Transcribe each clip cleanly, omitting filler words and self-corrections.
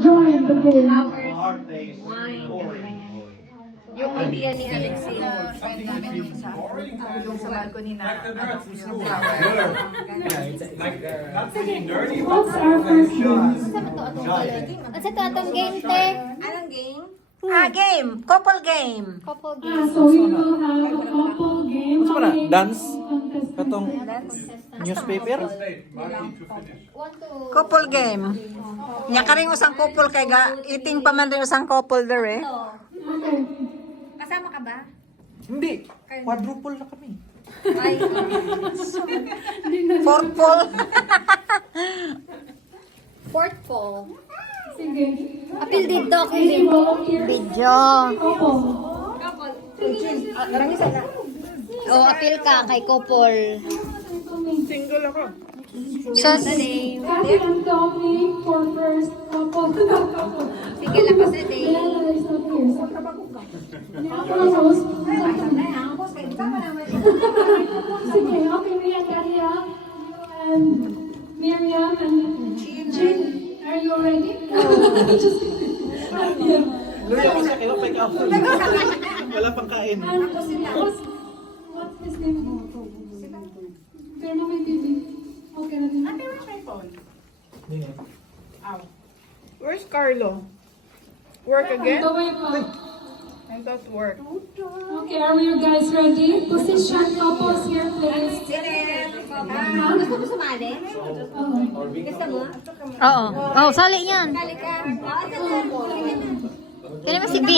join the game. Yung idea ni Alexei na friend namin sa balcony na What's our first game? At sa to atong game, te. Anong game? Game! Couple game! Couple game. So we will have a couple game. Ano ba na? Dance? Contestant. Katong newspaper? Couple game. Nya ka rin usang couple kay ga iting pa man rin usang couple there eh. Kasama ka ba? Hindi. Quadruple na kami. Ay. Fourth pole. Fourth pole. Sige. Apil dito, Kevin. Video. Couple. Oh, apil ka kay couple. Single ako. Sus. Kathy and Dominic for first couple. Sige lang kasi, te. Diana is not here. So, ako ang host. Sige, okay, we have Daria, you and Miriam and Jean. Are you ready? Luya ko siya, kaya pick up. Wala pang kain. What's his name? Pero may baby. Okay na din. Where's Carlo? Work again? Gawin pa. I thought work. Okay, are you guys ready? Position couples here, please. Gusto mo sumali? Gusto mo? Oo. Oh, sali yan. Sali ka. Kaya naman si B.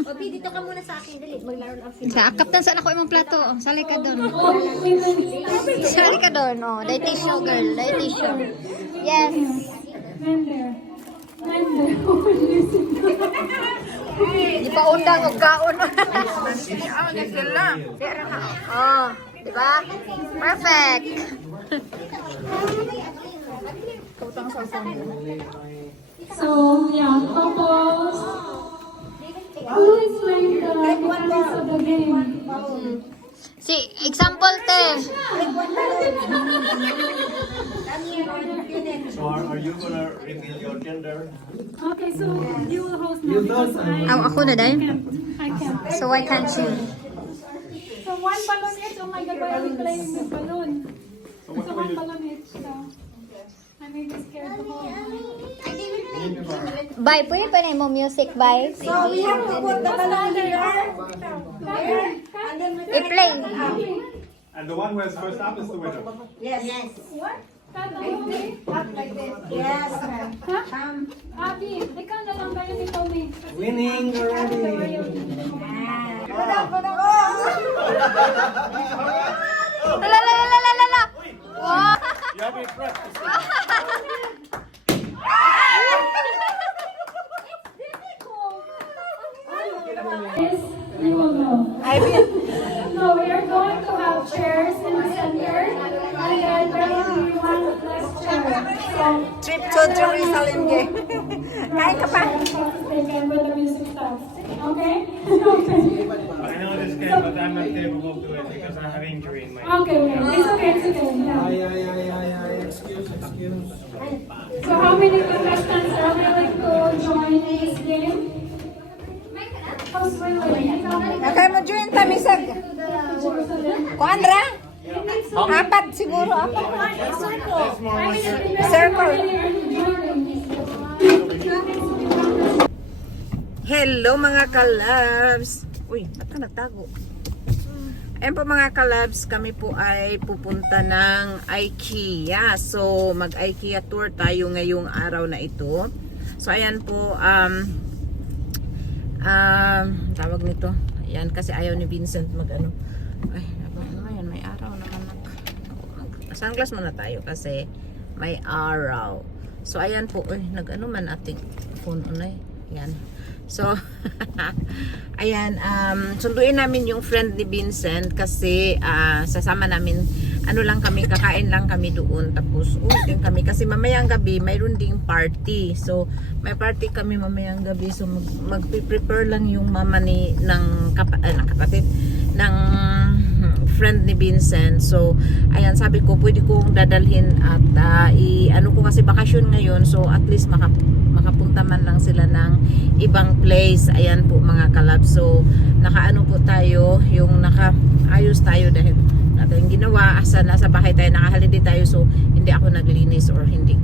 O, B, dito ka muna sa akin. Dali, maglaro lang ako. Sa kaptan saan ako imong plato. Oh, sali ka doon. Oh, wait. Sali ka doon. Oh, dahil tissue girl. Dahil tissue. Yes. Men there. Men there. Di pa undang o kaon. Ah, na sila. Oh, di ba? Perfect. So, yeah, couples. Who is playing the mechanics of the game? Si, example te. So are you gonna reveal your gender? Okay, so you will host now because Ako na dahil. I can't. So why can't you? So one balloon each. Oh my God, why are we playing with balloon? So one balloon each. So I may be scared to hold. Bye, pwede pa na mo music, bye. So, we have to put the balloon here. I-play. And the one who has first up is the winner. Yes. Yes. What? Like this. Yes. Huh? Abi, ikaw na lang kayo ni Tommy. Winning already. Lalalala. Wow. You have a practice. This you will know. No, we are going to have chairs in the center, and then there will be one less chair. So, Trip to Jerusalem game. kain ka pa. When the music starts. Okay? Okay. I know this game, but I'm not capable of doing it because I have injury in my. Okay, it's okay, it's okay. Yeah. Excuse. So how many contestants are willing to join this game? Who's willing? Kaya mo join tamisag. Kuandra? Apat siguro. Circle. Hello mga kalabs. Uy, ba't ka nagtago? Ayan po mga kalabs, kami po ay pupunta ng IKEA. So, mag-IKEA tour tayo ngayong araw na ito. So, ayan po, tawag nito. Ayan, kasi ayaw ni Vincent mag-ano. Ay, ano yan, may araw naman. Sunglass muna tayo kasi may araw. So, ayan po, nag-ano man ating phone unay. Ayan. So, ayan, sunduin namin yung friend ni Vincent kasi sasama namin, ano lang kami, kakain lang kami doon. Tapos, uwi din kami kasi mamayang gabi, mayroon ding party. So, may party kami mamayang gabi. So, mag-prepare lang yung mama ng kapatid, ng friend ni Vincent. So, ayan, sabi ko, pwede kong dadalhin at ano ko kasi bakasyon ngayon. So, at least makapunta man lang sila ng ibang place. Ayan po mga kalab. So, nakaano po tayo, yung nakaayos tayo dahil natin ginawa. Asa nasa bahay tayo, nakaholiday tayo. So, hindi ako naglinis or hindi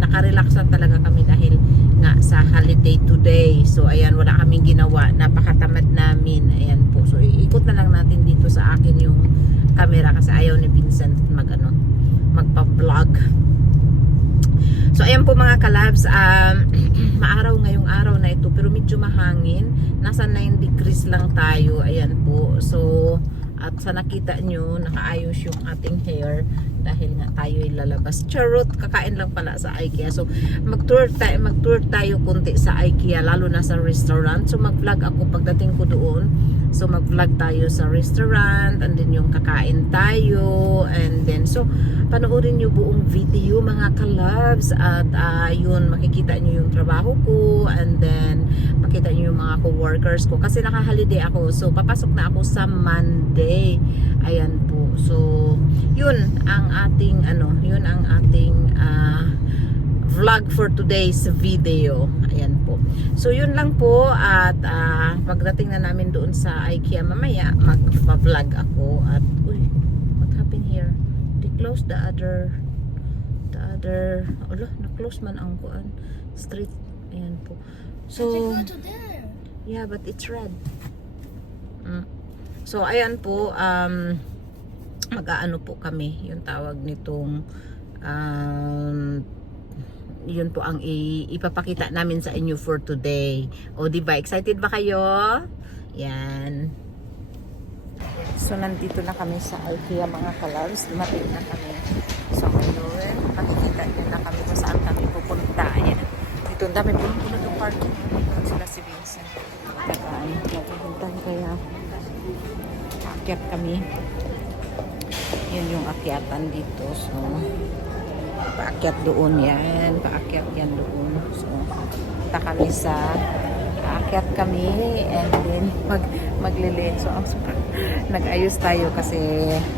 nakarelaxan talaga kami dahil nga sa holiday today. So ayan, wala kaming ginawa, napakatamad namin. Ayan po, so iikot na lang natin dito sa akin yung camera kasi ayaw ni Vincent magpa-vlog. So ayan po mga kalabs, maaraw ngayong araw na ito pero medyo mahangin, nasa 9 degrees lang tayo. Ayan po, so at sa nakita nyo, nakaayos yung ating hair dahil nga tayo ay lalabas. Charot, kakain lang pala sa IKEA. So, mag-tour tayo kunti sa IKEA, lalo na sa restaurant. So, mag-vlog ako pagdating ko doon. So, mag-vlog tayo sa restaurant, and then yung kakain tayo, and then, so, panoorin nyo buong video mga kalabs, at yun, makikita nyo yung trabaho ko, and then, makita nyo yung mga co-workers ko, kasi nakaholiday ako. So, papasok na ako sa Monday. Ayan po. So, yun ang ating vlog for today's video. Ayan po. So, yun lang po, at pagdating na namin doon sa IKEA mamaya, mag-vlog ako, at uy, what happened here? They closed the other na-close man ang street. Ayan po. So, yeah, but it's red. So, ayan po, mag-aano po kami, yung tawag nitong yun po ang ipapakita namin sa inyo for today. O, diba? Excited ba kayo? Yan. So, nandito na kami sa IKEA mga kalabs. Dumating na kami sa Maloel. Makikita nyo na kami kung saan kami pupunta. Ayan. Dito, ang dami puno ng parking. Dito sila si Vincent. Nagpupuntan kaya. Akyat kami. Yan yung akyatan dito. So, paakyat doon yan. Paakyat yan doon. So, punta kami sa aakyat kami and then maglilid. So, nag-ayos tayo kasi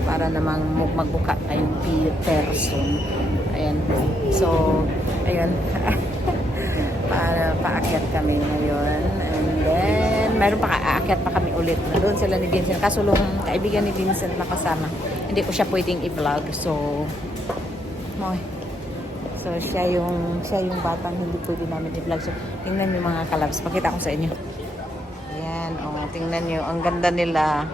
para namang magbuka tayong person. Ayan. So, ayan. Para paakyat kami ngayon. And then, mayroon pa aakyat pa kami ulit. Doon sila ni Vincent. Kaso yung kaibigan ni Vincent na kasama. Hindi ko siya pwedeng i-vlog. So, siya yung batang hindi pwede namin i-vlog. So, tingnan niyo mga kalabs. Pakita ko sa inyo. Ayan, tingnan niyo. Ang ganda nila.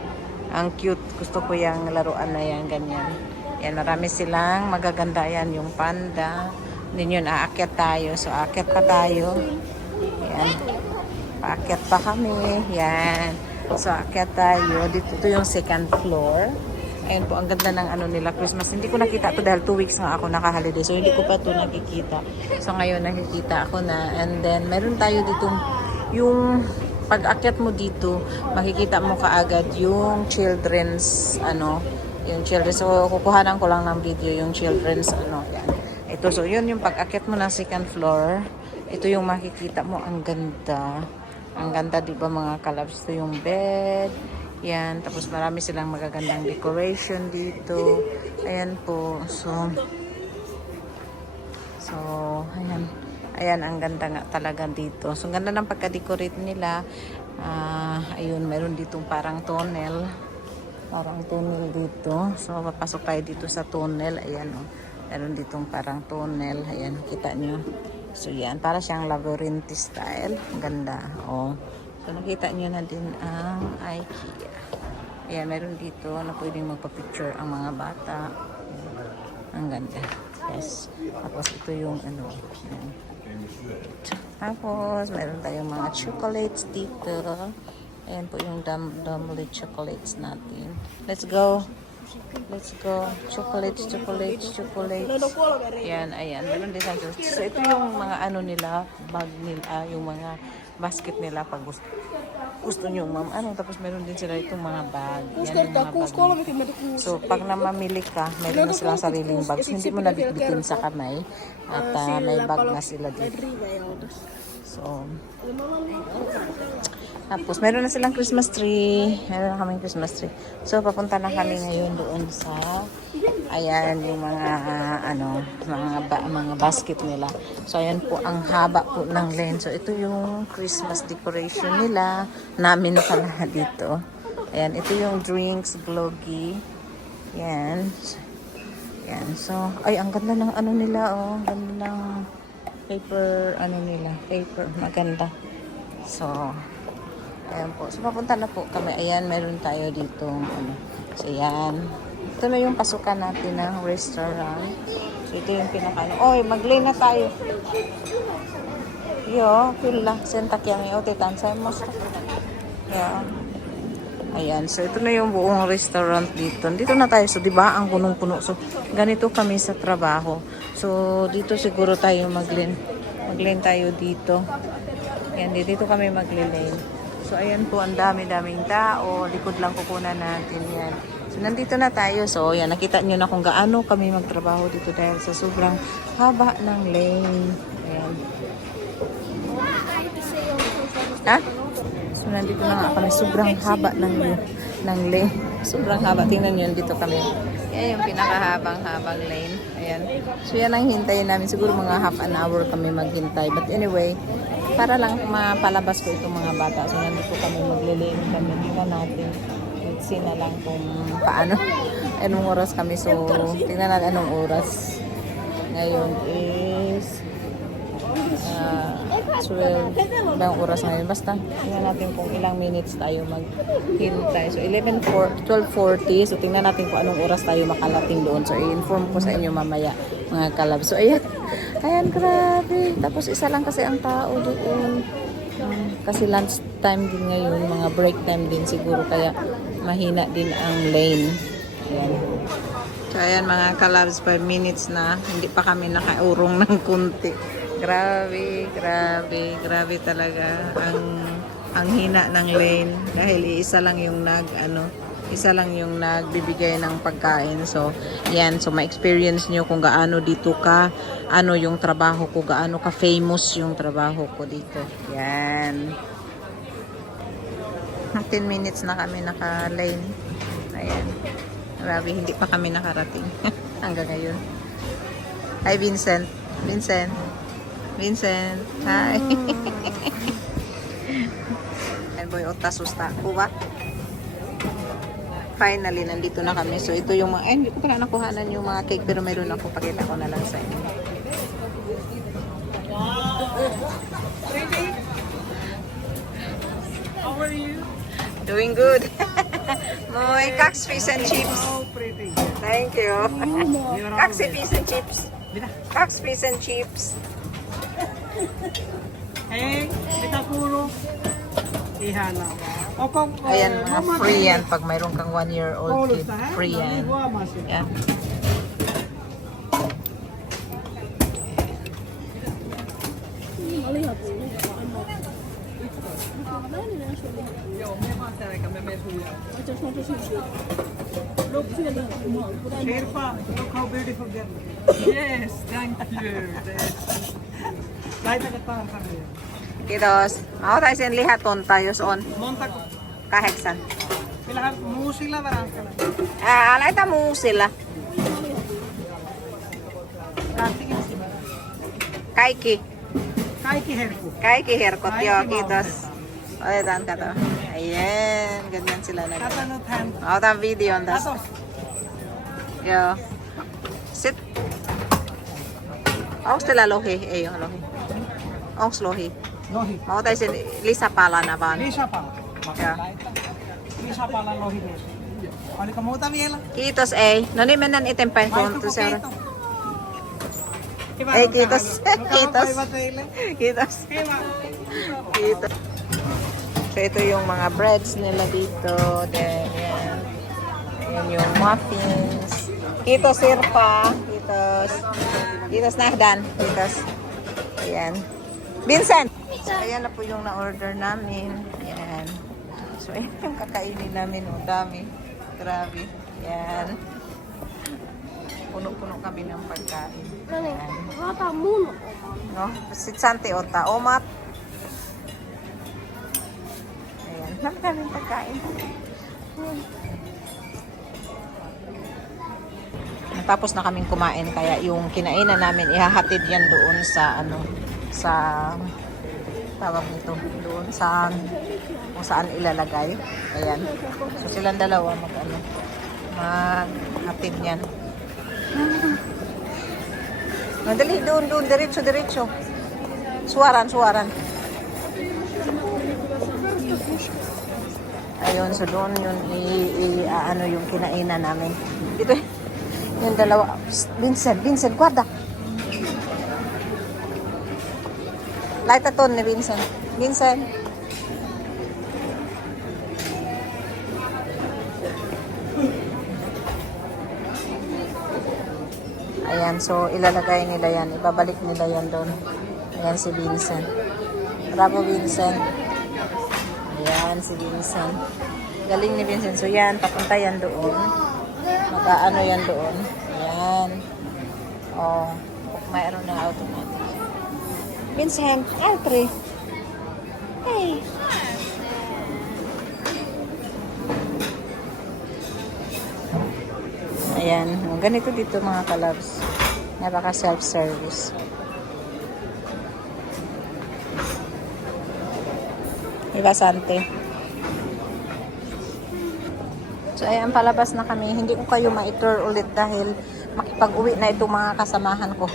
Ang cute. Gusto ko yung laruan na yan, ganyan. Yan, marami silang magaganda yan. Yung panda. Then yun, aakyat tayo. So, aakyat pa tayo. Yan. Paakyat pa kami. Yan. So, aakyat tayo. Dito yung second floor. Ayan po, ang ganda ng nila Christmas. Hindi ko nakita to dahil 2 weeks nga ako nakaholiday. So, hindi ko pa to nakikita. So, ngayon nakikita ako na. And then, meron tayo dito yung pag-akyat mo dito, makikita mo kaagad yung children's, yung children's. So, kukuhanan ko lang ng video yung children's, yan. Ito, so, yun yung pag-akyat mo ng second floor. Ito yung makikita mo. Ang ganda. Ang ganda, diba mga kalabs? Ito yung bed. Yan, tapos marami silang magagandang decoration dito. Ayan po. So, ayan. Ayan, ang ganda nga talaga dito. So, ang ganda ng pagka-decorate nila. Ayun, meron ditong parang tunnel. Parang tunnel dito. So, papasok tayo dito sa tunnel. Ayan, meron ditong parang tunnel. Ayan, kita nyo. So, yan. Para siyang labyrinth style. Ang ganda. So, nakita nyo na din ang IKEA. Ayan, meron dito na pwedeng magpa-picture ang mga bata. Ang ganda. Yes. Tapos, ito yung Ayan. Tapos, meron tayong mga chocolates dito. Ayan po yung Dumble chocolates natin. Let's go. Let's go. Chocolates. Ayan, ayan. Meron din tayo. So, ito yung mga nila, bag nila, yung mga basket nila pag gusto nyo, ma'am. Tapos meron din sila itong mga bag. Yan yung mga bag. So, pag namamili ka, meron na silang sariling bags. Hindi mo nabitbitin sa kamay. At may bag na sila dito. So, Tapos, meron na silang Christmas tree. Meron na kaming Christmas tree. So, papunta na kami ngayon doon sa, ayan, yung mga, mga basket nila. So, ayan po, ang haba po ng lane. So, ito yung Christmas decoration nila. Namin pala dito. Ayan, ito yung drinks, glogi. Ayan. Ayan. So, ay, ang ganda ng ano nila, oh. Ang ganda ng paper, nila. Paper, maganda. So, ayan po. So, papunta na po kami. Ayan, meron tayo dito. So, ayan. Ito na yung pasukan natin ng restaurant. So, ito yung pinaka. Oy, mag-lane na tayo. Yo, pila. Sentak yang iyo. Titansay mo. Yeah. Ayan. So, ito na yung buong restaurant dito. Dito na tayo. So, diba, ang punong-puno. So, ganito kami sa trabaho. So, dito siguro tayo mag-lane. Mag-lane tayo dito. Ayan, dito kami mag-lane. So, ayan po, ang dami-daming tao. Likod lang kukunan natin yan. So, nandito na tayo. So, ayan, nakita nyo na kung gaano kami magtrabaho dito dahil sa sobrang haba ng lane. Ayan. Ha? So, nandito na nga kami. Sobrang haba ng lane. Sobrang haba. Tingnan nyo, dito kami. Ayan yung pinakahabang-habang lane. Ayan. So, yan ang hintayin namin. Siguro mga half an hour kami maghintay. But anyway, para lang mapalabas ko itong mga bata. So, nandito kami maglilane kami. Tingnan natin. Let's see na lang kung paano. Anong oras kami. So, tingnan natin anong oras. Ngayon is 12. Ibang oras ngayon. Basta, tingnan natin kung ilang minutes tayo maghintay. So, 12:40. So, tingnan natin kung anong oras tayo makalating doon. So, i-inform ko sa inyo mamaya, mga kalab. So, ayan. Ayan, grabe. Tapos, isa lang kasi ang tao doon. Kasi lunch time din ngayon. Mga break time din siguro. Kaya, mahina din ang lane. Ayan. So, ayan, mga kalabs. 5 minutes na. Hindi pa kami nakaurong ng kunti. Grabe talaga ang hina ng lane dahil isa lang yung nagbibigay ng pagkain. So, yan, so ma-experience nyo kung gaano dito yung trabaho ko, gaano ka famous yung trabaho ko dito. Yan. 10 minutes na kami naka-lane. Ayan. Grabe, hindi pa kami nakarating hanggang ngayon. Hi, Vincent. Hi. And boy, otasusta. Kuha. Finally, nandito na kami. So, ito yung mga, hindi ko pala nakuhanan yung mga cake, pero meron ako. Pakita ko na lang sa inyo. How are you? Doing good. Moy, Cax Fish and Chips. Oh, pretty. Thank you. Cax Fish and Chips. Cax Fish and Chips. Kita puro. Ihana. Ayan, mga free yan. Pag mayroon kang 1-year-old kid, free yan. Yan. Sherpa, look how beautiful they are. Yes, thank you. Kahit nagatahan kami. Kitos, ako tayo sin lihaton tayo son. Monta ko. Kaheksan. Pilahan mo sila marang ka lang. Alay ta mo sila. Kaiki. Kaiki herko. Kaiki haircut yo, kitos. Oy, dan ka to. Ayan, ganyan sila na. Katanuthan. Ako ta video on das. Atos. Yo. Sit. Ako sila lohi. Ayo, lohi. Ako lohi. Lohi. Ako tayo sin Lisa pala na ba? Lisa pa. Yeah. Lisa pala lohi dos. Ano ka mo tamiela? Kitos nani menan itempay ko to sir. Kitos. Kitos. Kitos. Kitos. So ito yung mga breads nila dito. Then yan. Ayan yung muffins. Kitos sirpa. Kitos. Kitos na dan. Kitos. Ayan. Vincent! So, ayan na po yung na-order namin. Ayan. So, ayan yung kakainin namin. O, dami. Grabe. Ayan. Puno-puno kami ng pagkain. Ayan. No? Sitsante ota. Omat. Dami kaming pagkain. Tapos na kaming kumain kaya yung kinainan namin ihahatid yan doon sa ano sa tawag nito doon sa kung saan ilalagay. Ayan. So silang dalawa maghatid yan. Madali doon diretso. Suwaran. Ayun, so doon yun ano yung kinainan namin. Dito yung dalawa. Vincent, guarda. Light aton ni Vincent. Vincent. Ayan, so ilalagay nila yan. Ibabalik nila yan doon. Ayan si Vincent. Bravo, Vincent. Ayan si Vincent. Galing ni Vincent. So yan, papunta yan doon. Mag-ano yan doon. Ayan. Oh, mayroon na automatic. Vincent, Altre. Hey. Ayan. Ganito dito mga kalabs. Napaka self-service. Ibasante. So, ayan, palabas na kami. Hindi ko kayo ma-tour ulit dahil makipag-uwi na itong mga kasamahan ko.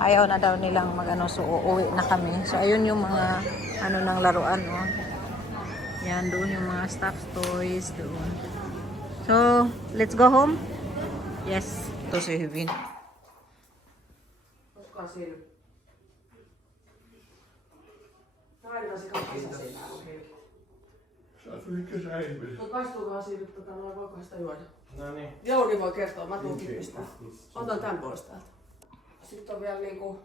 Ayaw na daw nilang mag-ano. So, uuwi na kami. So, ayun yung mga ano ng laruan. Oh. Yan, doon yung mga stuffed toys. Doon. So, let's go home? Yes. Ito si Hivin. No niin. Jouni voi kertoa, mä tuun pistää. Otan tän pois täältä. Sitten on vielä niinku